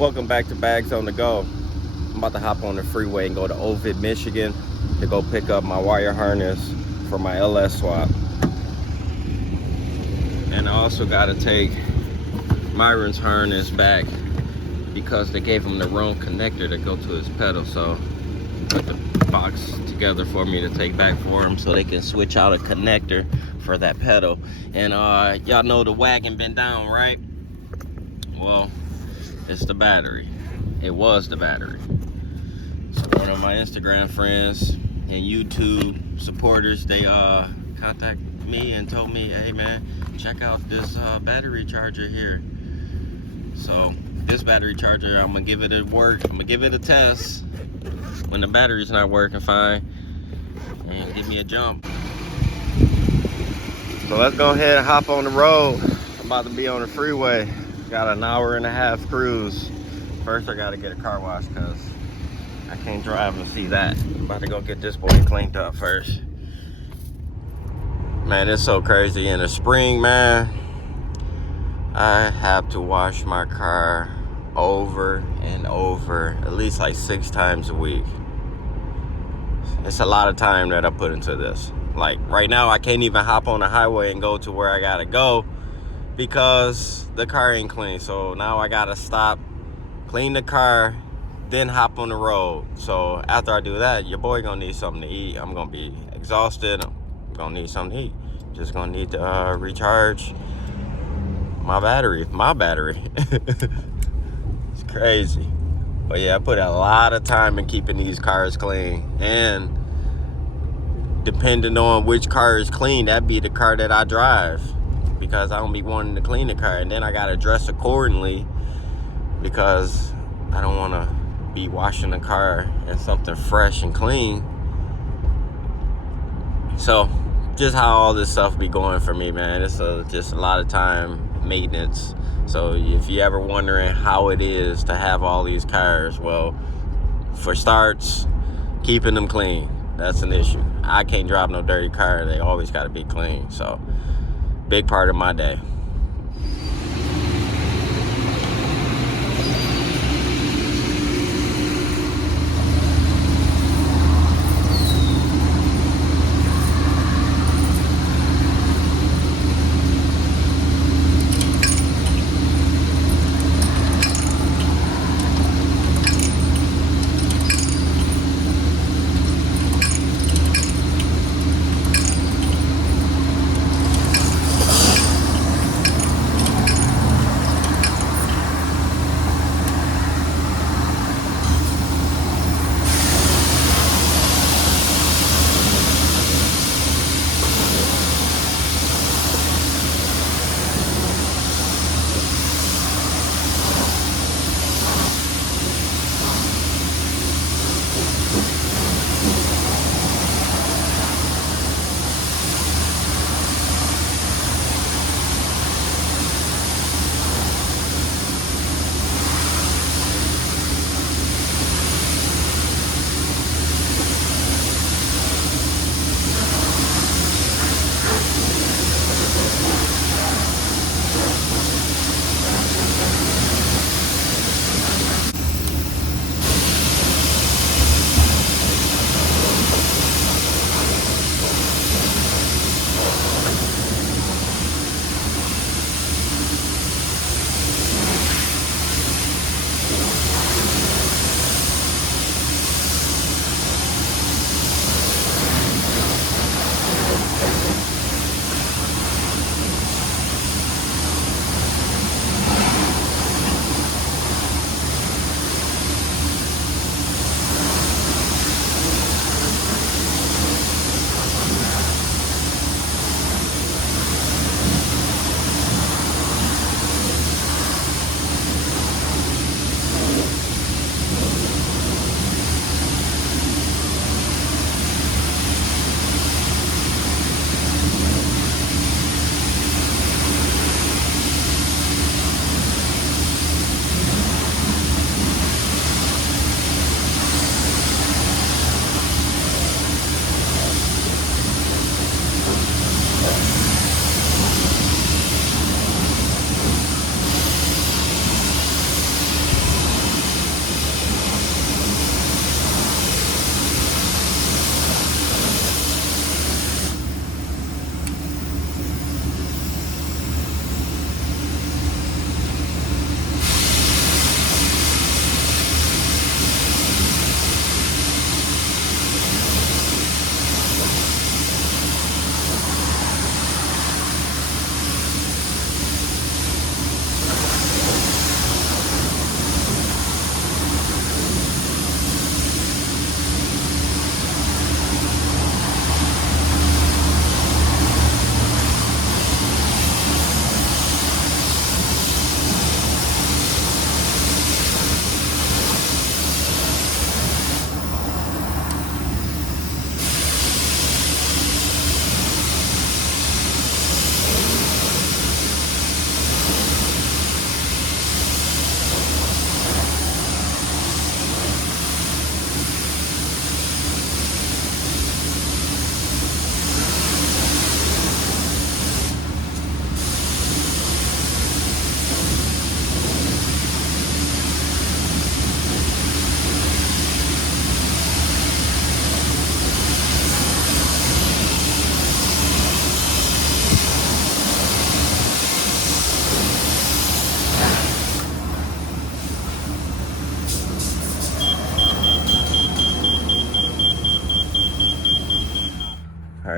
Welcome back to Bags on the Go. I'm about to hop on the freeway and go to Ovid, Michigan to go pick up my wire harness for my LS swap. And I also got to take Myron's harness back because they gave him the wrong connector to go to his pedal. So put the box together for me to take back for him so they can switch out a connector for that pedal. And y'all know the wagon been down, right? Well, it's the battery. It was the battery. So one of my Instagram friends and YouTube supporters, they contacted me and told me, hey man, check out this battery charger here. So this battery charger, I'm gonna give it a work. I'm gonna give it a test when the battery's not working fine, and give me a jump. So let's go ahead and hop on the road. I'm about to be on the freeway. Got an hour and a half cruise. First I gotta get a car wash because I can't drive and see that. I'm about to go get this boy cleaned up first. Man, it's so crazy. In the spring, man, I have to wash my car over and over, at least like 6 times a week. It's a lot of time that I put into this. Like right now, I can't even hop on the highway and go to where I gotta go because the car ain't clean. So now I gotta stop, clean the car, then hop on the road. So after I do that, your boy gonna need something to eat. I'm gonna be exhausted. I'm gonna need something to eat. Just gonna need to recharge my battery. It's crazy. But yeah, I put a lot of time in keeping these cars clean. And depending on which car is clean, that'd be the car that I drive, because I don't be wanting to clean the car. And then I gotta dress accordingly because I don't wanna be washing the car in something fresh and clean. So just how all this stuff be going for me, man. It's just a lot of time maintenance. So if you ever wondering how it is to have all these cars, well, for starts, keeping them clean, that's an issue. I can't drive no dirty car. They always got to be clean. So big part of my day.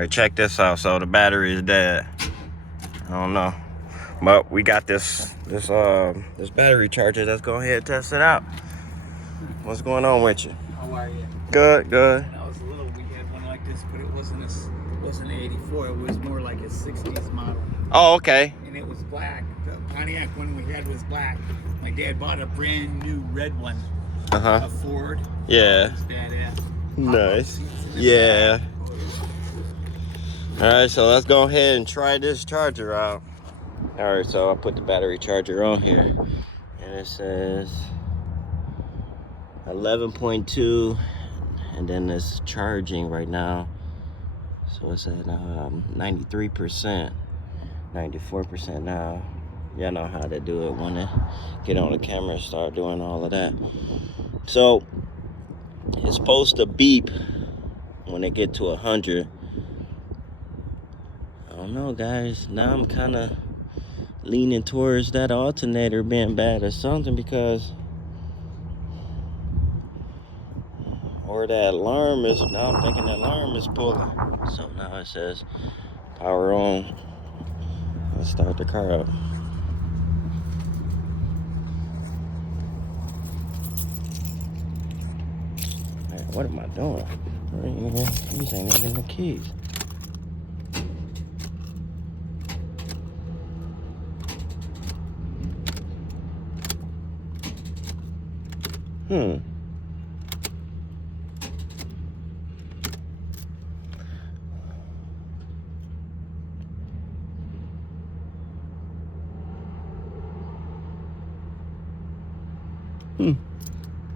right, check this out. So the battery is dead. I don't know, but we got this battery charger. Let's go ahead and test it out. What's going on with you? How are you? Good, good. When I was little, we had one like this, but it wasn't an 84. It was more like a 60s model. Oh, okay. And it was black. The Pontiac one we had was black. My dad bought a brand new red one. A Ford. Yeah. It's badass. Nice. Yeah. All right, so let's go ahead and try this charger out. All right, so I put the battery charger on here, and it says 11.2, and then it's charging right now. So it's at 93%, 94% now. Y'all know how to do it when they get on the camera and start doing all of that. So it's supposed to beep when they get to 100. I don't know, guys. Now I'm kind of leaning towards that alternator being bad or something, because or that alarm is, now I'm thinking that alarm is pulling. So now it says power on. Let's start the car up. Man, what am I doing? These ain't even the keys.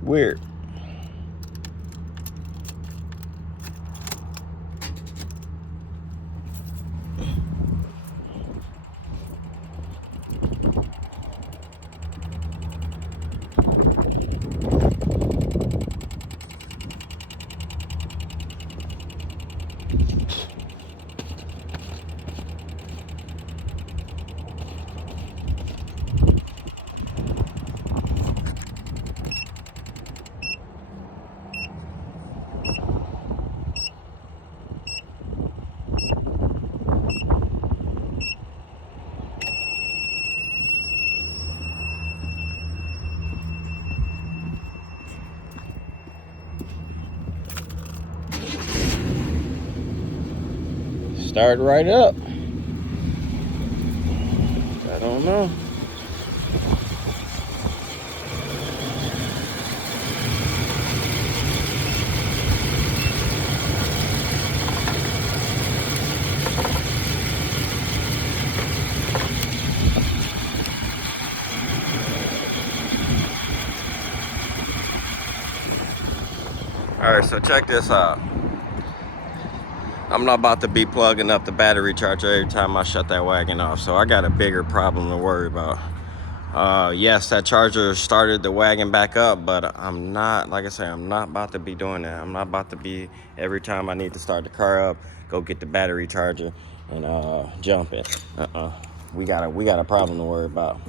Weird. Start right up. I don't know. All right, so check this out. I'm not about to be plugging up the battery charger every time I shut that wagon off, so I got a bigger problem to worry about. Yes, that charger started the wagon back up, but I'm not, like I say, I'm not about to be doing that. I'm not about to be, every time I need to start the car up, go get the battery charger and jump it. We got a problem to worry about.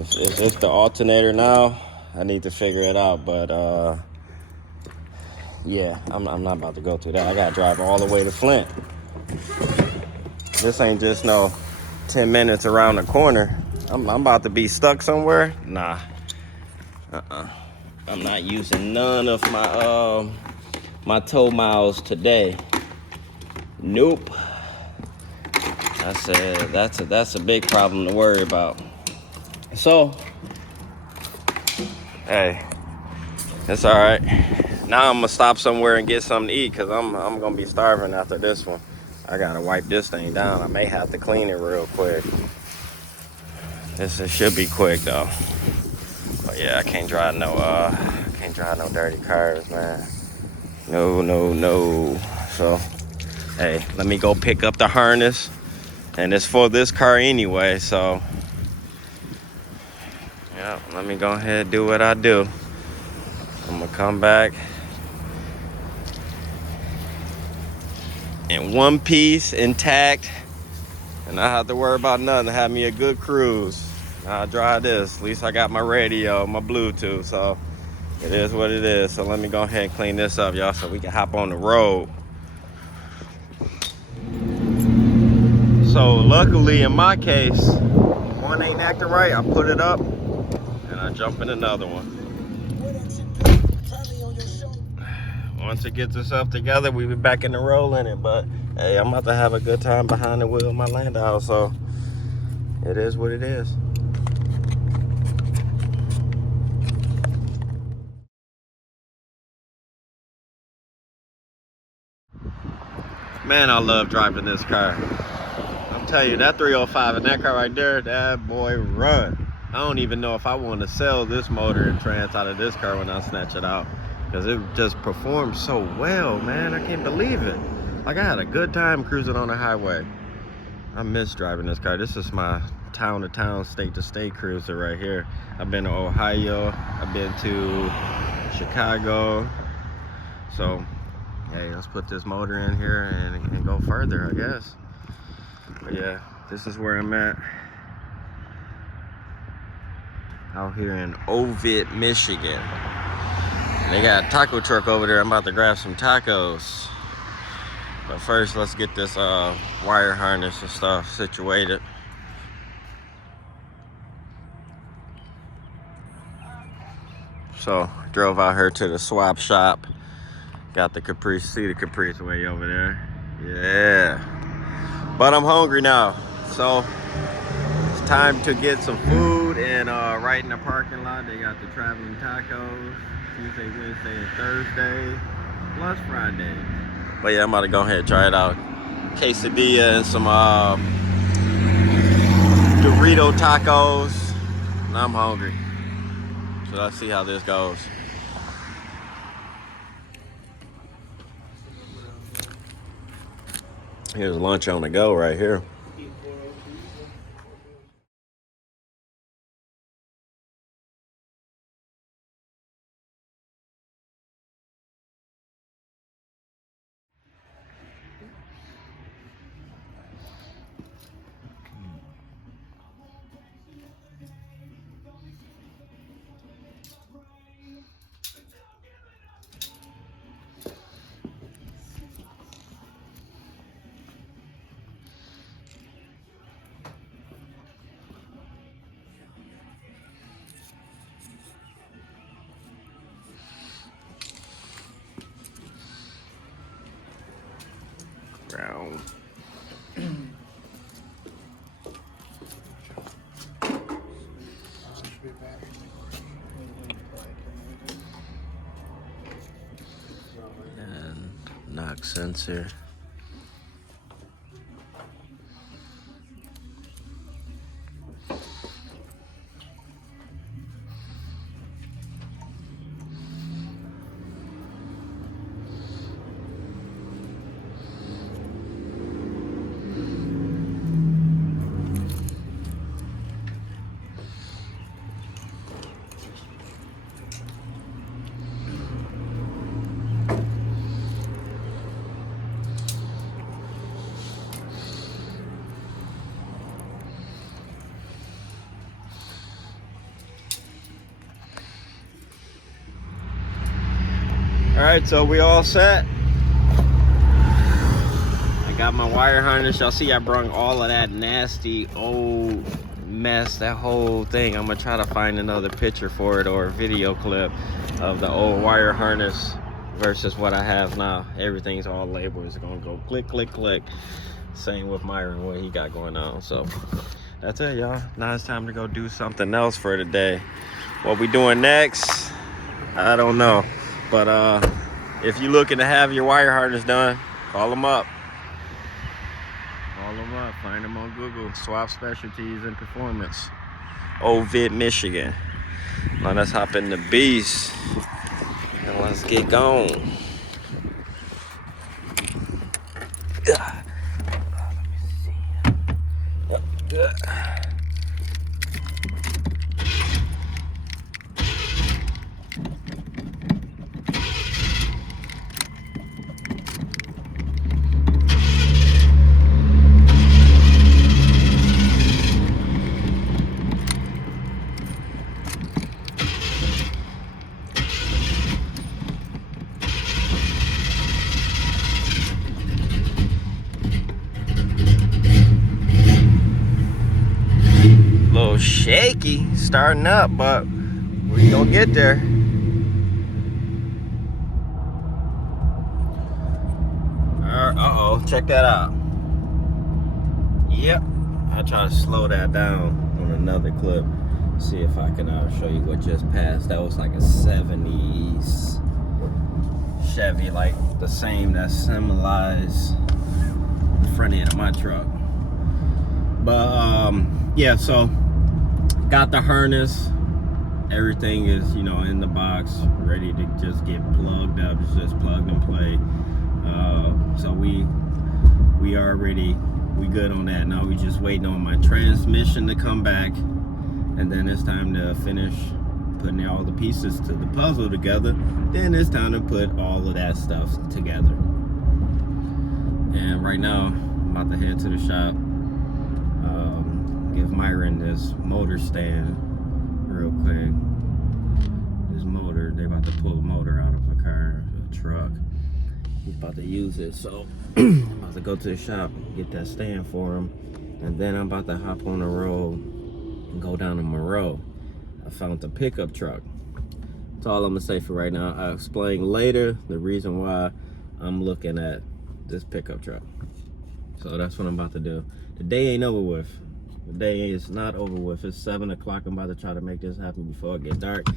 If it's the alternator now, I need to figure it out, but yeah, I'm not about to go through that. I gotta drive all the way to Flint. This ain't just no 10 minutes around the corner. I'm about to be stuck somewhere. Nah. I'm not using none of my my tow miles today. Nope. I said that's a big problem to worry about. So, hey, it's all right. Now I'm gonna stop somewhere and get something to eat, because I'm gonna be starving after this one. I gotta wipe this thing down. I may have to clean it real quick. This should be quick though. But yeah, I can't drive no dirty cars, man. No. So, hey, let me go pick up the harness, and it's for this car anyway. So, yeah, let me go ahead and do what I do. I'm gonna come back in one piece, intact, and I have to worry about nothing. Have me a good cruise. I'll drive this. At least I got my radio, my Bluetooth, so it is what it is. So let me go ahead and clean this up, y'all, so we can hop on the road. So luckily in my case, one ain't acting right, I put it up and I jump in another one. Once it gets itself together, we be back in the roll in it. But hey, I'm about to have a good time behind the wheel of my Landau, so it is what it is. Man, I love driving this car. I'm telling you, that 305 and that car right there, that boy run. I don't even know if I want to sell this motor and trans out of this car when I snatch it out, because it just performs so well, man. I can't believe it. Like, I had a good time cruising on the highway. I miss driving this car. This is my town-to-town, state-to-state cruiser right here. I've been to Ohio. I've been to Chicago. So, hey, let's put this motor in here and go further, I guess. But yeah, this is where I'm at. Out here in Ovid, Michigan. They got a taco truck over there. I'm about to grab some tacos. But first, let's get this wire harness and stuff situated. So, drove out here to the swap shop. Got the caprice, see the caprice way over there. Yeah. But I'm hungry now. So, it's time to get some food. And right in the parking lot, they got the traveling tacos. Tuesday, Wednesday, and Thursday. Plus Friday. But yeah, I'm about to go ahead and try it out. Quesadilla and some Dorito tacos. And I'm hungry. So let's see how this goes. Here's lunch on the go right here. Brown. And knock sensor. All right, so we all set. I got my wire harness. Y'all see I brung all of that nasty old mess, that whole thing. I'm gonna try to find another picture for it or a video clip of the old wire harness versus what I have now. Everything's all labeled. It's gonna go click, click, click. Same with Myron, what he got going on. So that's it, y'all. Now it's time to go do something else for today. What we doing next, I don't know. But if you're looking to have your wire harness done, call them up. Call them up. Find them on Google. Swap Specialties and Performance. Ovid, Michigan. Now let's hop in the beast and let's get going. shaky starting up, but we gonna get there. Uh-oh, check that out. Yep, I try to slow that down on another clip. See if I can show you what just passed. That was like a 70s Chevy, like the same that symbolized the front end of my truck. But yeah, so got the harness. Everything is, you know, in the box, ready to just get plugged up. It's just plug and play. So we already good on that. Now we just waiting on my transmission to come back, and then it's time to finish putting all the pieces to the puzzle together. Then it's time to put all of that stuff together. And right now I'm about to head to the shop, give Myron this motor stand real quick. This motor, they're about to pull the motor out of a car, a truck. He's about to use it, so I'm about to go to the shop, get that stand for him, and then I'm about to hop on the road and go down to Monroe. I found the pickup truck. That's all I'm gonna say for right now. I'll explain later the reason why I'm looking at this pickup truck. So that's what I'm about to do. The day ain't over with. The day is not over with. It's 7 o'clock. I'm about to try to make this happen before it gets dark.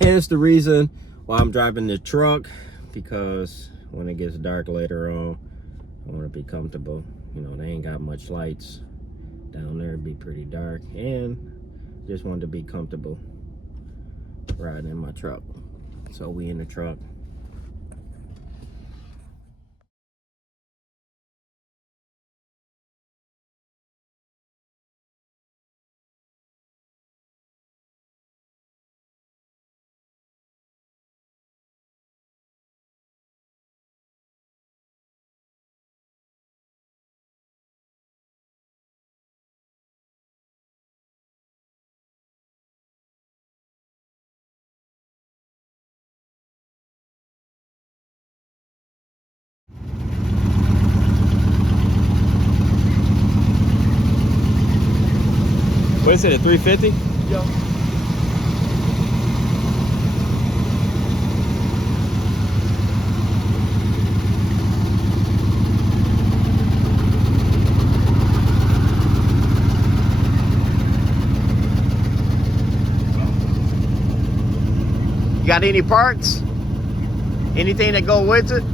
Hence the reason why I'm driving the truck, because when it gets dark later on, I want to be comfortable. You know, they ain't got much lights down there. It'd be pretty dark, and just wanted to be comfortable riding in my truck. So we in the truck. What is it, a 350? Yep. You got any parts? Anything that go with it?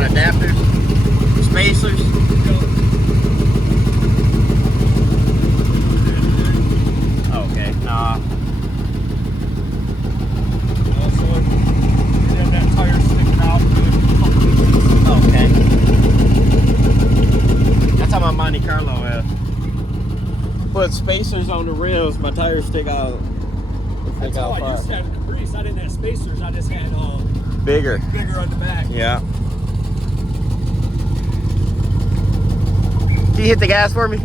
Adapters, spacers. Okay, Also, you have that tire sticking out. Okay. That's how my Monte Carlo is. Put spacers on the rims, my tires stick out. That's how I used to have a caprice. I didn't have spacers. I just had bigger on the back. Yeah. Can you hit the gas for me?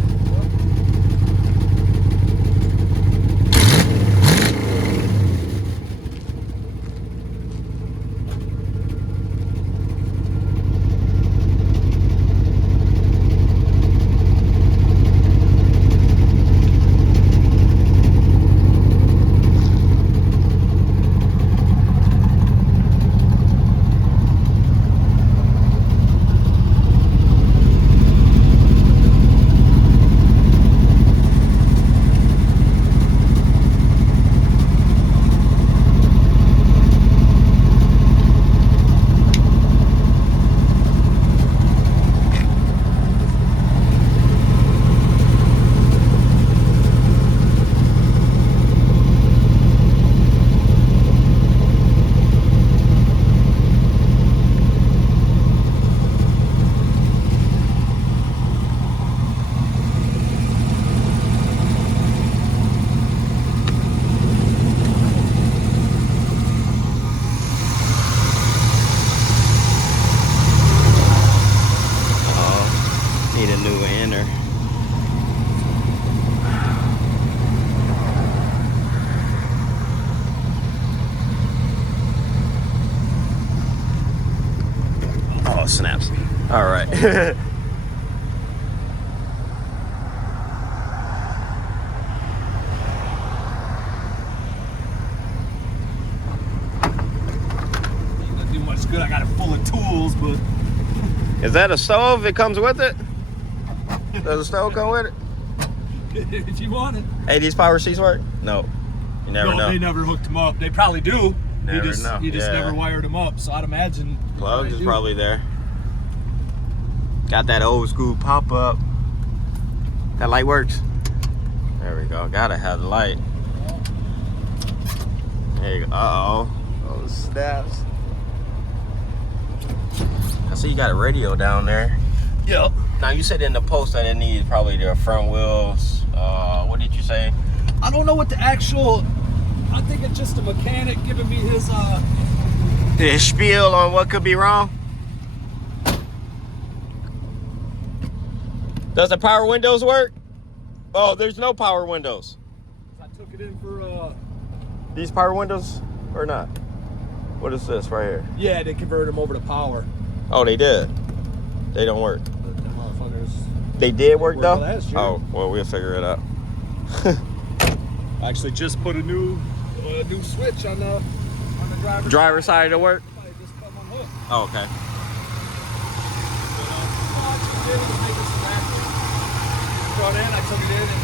Oh, snaps. All right. Much good. I got it full of tools, but Is that a stove? It comes with it? Does the stove come with it? if you want it. Hey, these power seats work? No. You never know. They never hooked them up. They probably do. Never know. He just never wired them up. So I'd imagine plugs is probably there. Got that old school pop up. That light works. There we go. Gotta have the light. There you go. Uh-oh. Oh, snaps. I see you got a radio down there. Yep. Now you said in the post that it needs probably their front wheels. What did you say? I don't know what the actual. I think it's just a mechanic giving me his spiel on what could be wrong. Does the power windows work? Oh, there's no power windows. I took it in for these power windows or not? What is this right here? Yeah, they converted them over to power. Oh, they did. They don't work. But the motherfuckers. They did work though? Last year. Oh, well, we'll figure it out. I actually just put a new switch on the driver's side to work? Just come unhooked. Oh, okay. Front end, I took it in and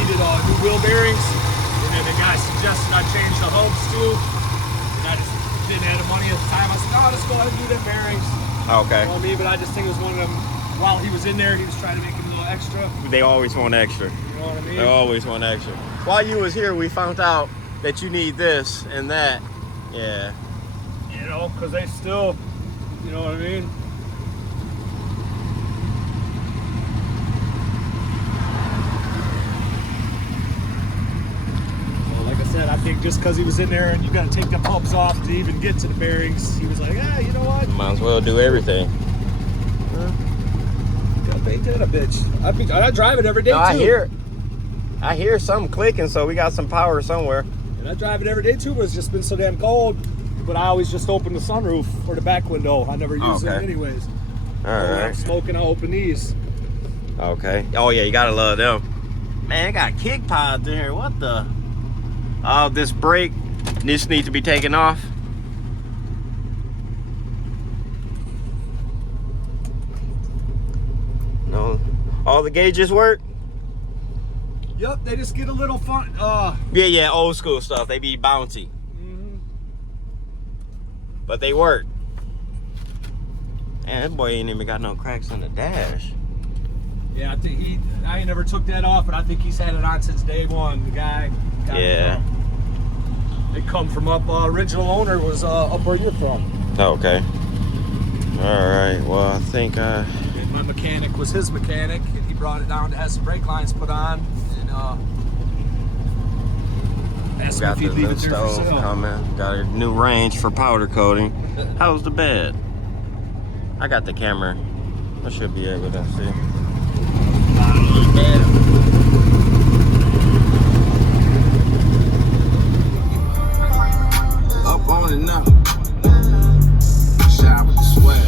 needed new wheel bearings. And then the guy suggested I change the hubs too. And I just didn't have the money at the time. I said, no, I'll just go ahead and do them bearings. Okay. You know what I mean? But I just think it was one of them, while he was in there, he was trying to make it a little extra. They always want extra. You know what I mean? They always want extra. While you was here, we found out that you need this and that. Yeah. You know, because they still, you know what I mean? I think just because he was in there and you got to take the pumps off to even get to the bearings, he was like, you know what? Might as well do everything. Gotta maintain a bitch. I drive it every day too. I hear something clicking, so we got some power somewhere. And I drive it every day too, but it's just been so damn cold. But I always just open the sunroof or the back window. I never use them anyways. All right. I'm smoking, I'll open these. Okay. Oh yeah, you gotta love them. Man, it got kick pods in here. What the? Oh, this brake, this needs to be taken off. No, all the gauges work? Yep, they just get a little fun. Yeah, old school stuff. They be bouncy. But they work. Man, that boy ain't even got no cracks on the dash. Yeah, I think I ain't never took that off, but I think he's had it on since day one. The guy. Yeah. They come from up. Original owner was up where you're from. Okay. All right. Well, I think. And my mechanic was his mechanic, and he brought it down to have some brake lines put on, and asked me if he'd leave it there for sale. Coming. Got a new range for powder coating. How's the bed? I got the camera. I should be able to see. Up on it now. Shine with the swell.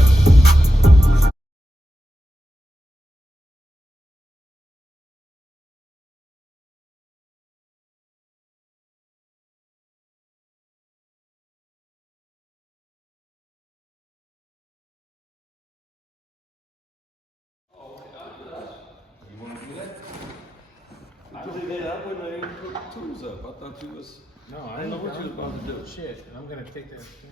You want to do that? I wouldn't even put the tools up. I thought you was. No, I didn't know what you was about to do. Shit, I'm gonna take that thing.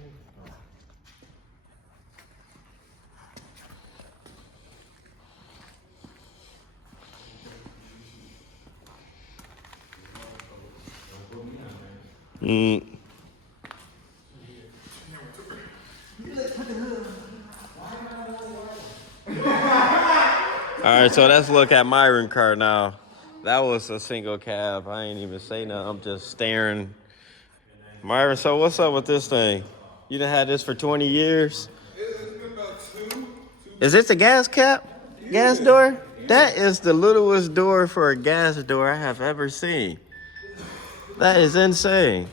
All right, so let's look at Myron car now. That was a single cab. I ain't even say nothing. I'm just staring. Myron, so what's up with this thing? You done had this for 20 years? It's been about two. Is this a gas cap? Gas door? That is the littlest door for a gas door I have ever seen. That is insane.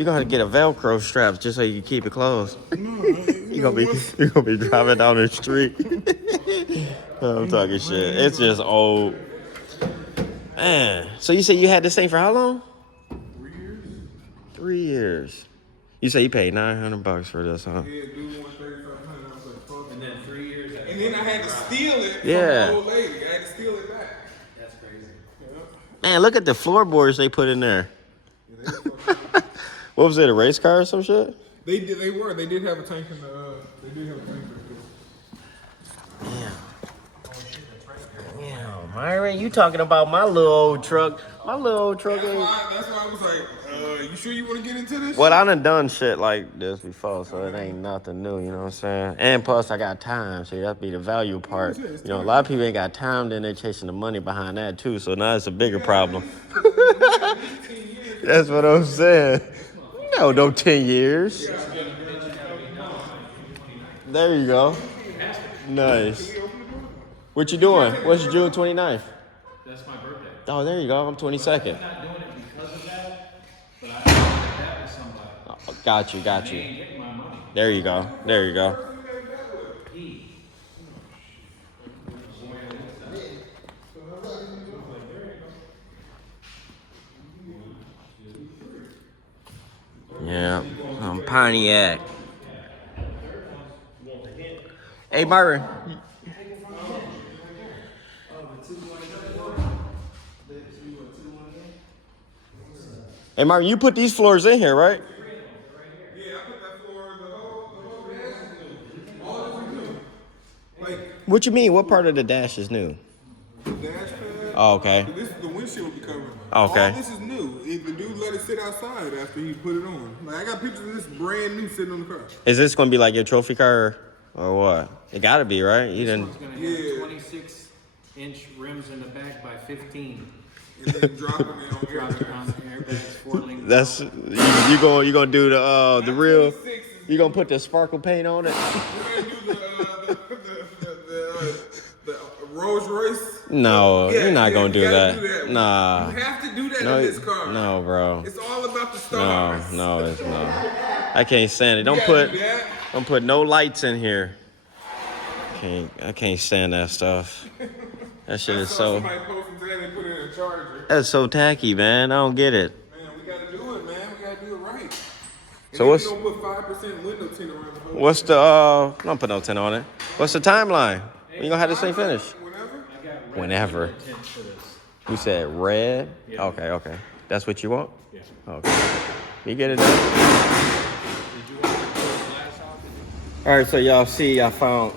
You're gonna have to get a Velcro strap just so you can keep it closed. No, You're gonna be driving down the street. I'm talking shit. It's just old. Man. So you said you had this thing for how long? 3 years. 3 years. You say you paid $900 for this, huh? Yeah, dude wanted 3,500. I was like, fuck. And then 3 years. And then I had to steal it from Yeah. the old lady. I had to steal it back. That's crazy. Man, look at the floorboards they put in there. Yeah, they fucking- What was it, a race car or some shit? They did. They were. They did have a tank in the. They did have a tank in the. Yeah. Yeah, Myron, you talking about my little old truck. My little old truck ain't... That's why I was like, you sure you want to get into this? Well, I done shit like this before, so it ain't nothing new, you know what I'm saying? And plus, I got time, so that'd be the value part. You know, a lot of people ain't got time, then they're chasing the money behind that, too, so now it's a bigger problem. That's what I'm saying. No 10 years. There you go. Nice. What you doing? What's June 29th? That's my birthday. Oh, there you go. I'm 22nd. I'm not doing it because of that, but I did that with somebody. Oh, got you. They ain't getting my money. There you go. There you go. Yeah, Pontiac. Hey, Myron. Hey, Myron, you put these floors in here, right? Yeah, I put that floor. The whole dash is new. All this is new. Like What you mean? What part of the dash is new? the dash pad. Oh, okay. This is the windshield will be covered. Okay. All this is new. The dude let it sit outside after he put it on. Like I got pictures of this brand new sitting on the car. Is this going to be like your trophy car or what? It got to be, right? You didn't. It's gonna have Yeah. 26-inch rims in the back by 15. And then dropping it on Drop it on airbags, 4-link. That's you gonna do the real. 26 is You gonna put the sparkle paint on it? We're gonna do the Rolls Royce. No, Yeah, you're not yeah, gonna do you gotta that. do that. Nah. You have to do that No, in this car. no, bro. It's all about the No, stars. no, it's not. I can't stand it. Don't You put gotta do that. don't put no lights in here. I can't stand that stuff. That shit I is saw so somebody posting today they put it in a charger. that's so tacky, man. I don't get it. Man, we gotta do it, man. We gotta do it right. And So then what's- we gonna put 5% window tint around the whole What's the don't put no tint on it. What's the timeline? When you gonna have this thing finished? Whenever. Whenever. Tint for this. You said red? Yeah. Okay. That's what you want? Yeah. Okay. You get it done. Did you want to pull the glass off? All right, so y'all see, I found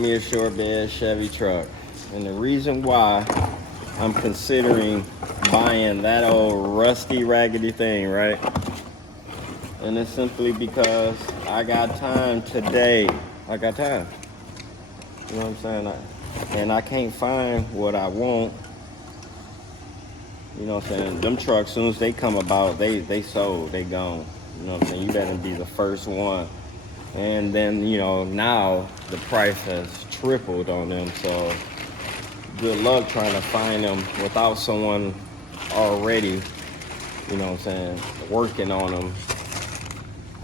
me a short bed Chevy truck, and the reason why I'm considering buying that old rusty, raggedy thing, right? And it's simply because I got time today. I got time. You know what I'm saying? And I can't find what I want. You know what I'm saying? Them trucks, soon as they come about, they sold, they gone. You know what I'm saying? You better be the first one. And then, you know, now the price has tripled on them. So good luck trying to find them without someone already, you know what I'm saying, working on them.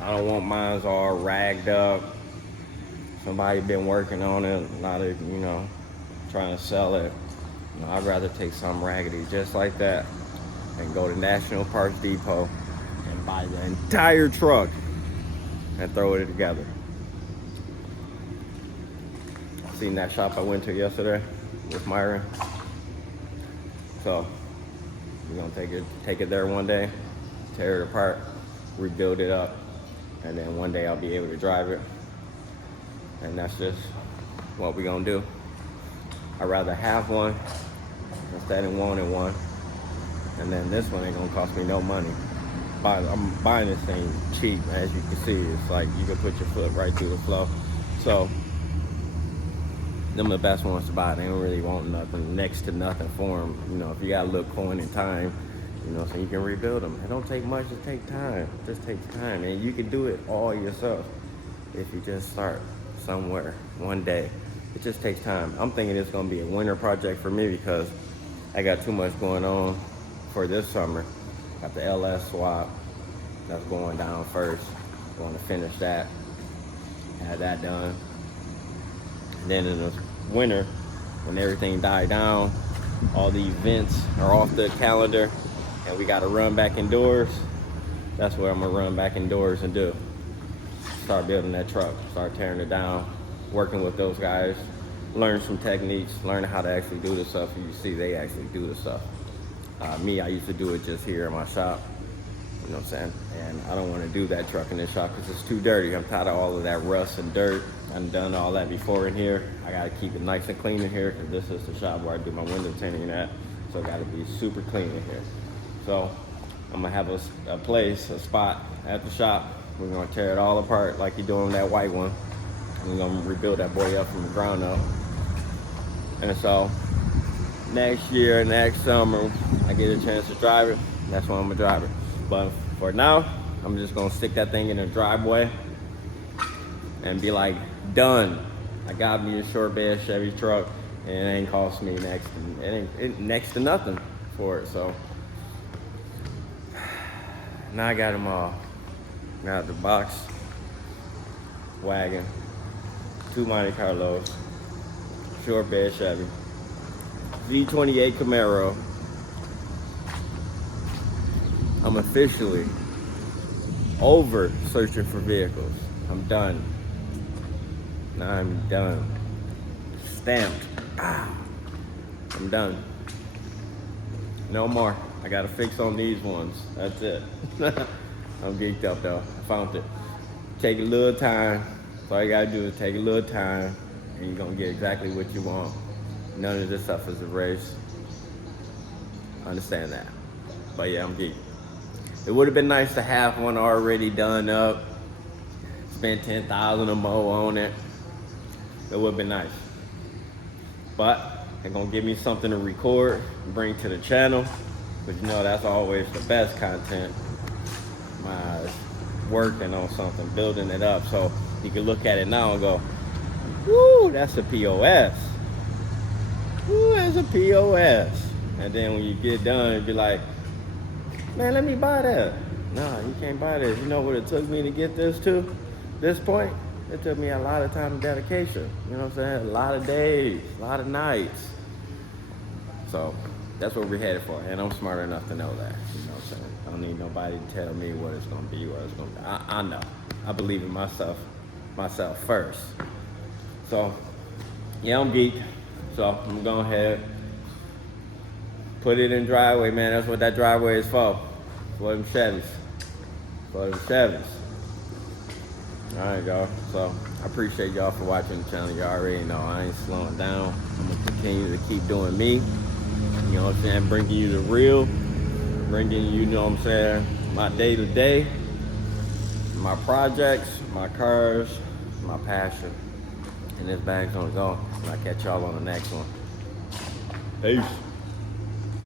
I don't want mine all ragged up. Somebody been working on it, not, you know, trying to sell it. You know, I'd rather take something raggedy just like that and go to National Parts Depot and buy the entire truck and throw it together. Seen that shop I went to yesterday with Myron. So we're gonna take it there one day, tear it apart, rebuild it up, and then one day I'll be able to drive it. And that's just what we're gonna do. I'd rather have one instead of wanting one. And then this one ain't gonna cost me no money. I'm buying this thing cheap, as you can see. It's like you can put your foot right through the flow. So them the best ones to buy. They don't really want nothing, next to nothing for them. You know, if you got a little coin in time, you know, so you can rebuild them. It don't take much to take time. It just takes time, and you can do it all yourself if you just start somewhere one day. It just takes time. I'm thinking it's gonna be a winter project for me because I got too much going on for this summer. Got the LS swap, That's going down first. Going to finish that. Had that done. And then in the winter, when everything died down, all the events are off the calendar, and we got to run back indoors. That's what I'm gonna run back indoors and do. Start building that truck, start tearing it down, working with those guys, learn some techniques, learn how to actually do the stuff. You see, they actually do the stuff. Me, I used to do it just here in my shop. You know what I'm saying? And I don't want to do that truck in this shop because it's too dirty. I'm tired of all of that rust and dirt. I've done all that before in here. I got to keep it nice and clean in here because this is the shop where I do my window tinting at. So it got to be super clean in here. So I'm going to have a place, a spot at the shop. We're going to tear it all apart like you're doing that white one. We're going to rebuild that boy up from the ground up. And so next year, next summer, I get a chance to drive it. That's when I'm going to drive it. But for now, I'm just gonna stick that thing in the driveway and be like, done. I got me a short bed Chevy truck, and it ain't cost me next to nothing for it. So now I got them all. Got the box wagon, 2 Monte Carlos, short bed Chevy, V28 Camaro. I'm officially over searching for vehicles. I'm done. I'm done. Stamped. I'm done. No more. I got to fix on these ones. That's it. I'm geeked up though. I found it. Take a little time. That's all you got to do is take a little time, and you're going to get exactly what you want. None of this stuff is a race. Understand that. But yeah, I'm geeked. It would have been nice to have one already done up. Spent $10,000 or more on it. It would have been nice. But they're gonna give me something to record and bring to the channel. But you know, that's always the best content. My working on something, building it up. So you can look at it now and go, woo, that's a POS. Woo, that's a POS. And then when you get done, you'll be like, man, let me buy that. Nah, you can't buy this. You know what it took me to get this to this point? It took me a lot of time and dedication. You know what I'm saying? A lot of days, a lot of nights. So that's what we're headed for. And I'm smart enough to know that. You know what I'm saying? I don't need nobody to tell me what it's gonna be, what it's gonna be. I know. I believe in myself first. So yeah, I'm geeked. So I'm going ahead. Put it in driveway, man. That's what that driveway is for. For them Chevys. For them Chevys. Alright, y'all. So I appreciate y'all for watching the channel. Y'all already know I ain't slowing down. I'm gonna continue to keep doing me. You know what I'm saying? Bringing you the real. Bringing you know what I'm saying, my day-to-day. My projects, my cars, my passion. And this bag's gonna go. And I'll catch y'all on the next one. Peace.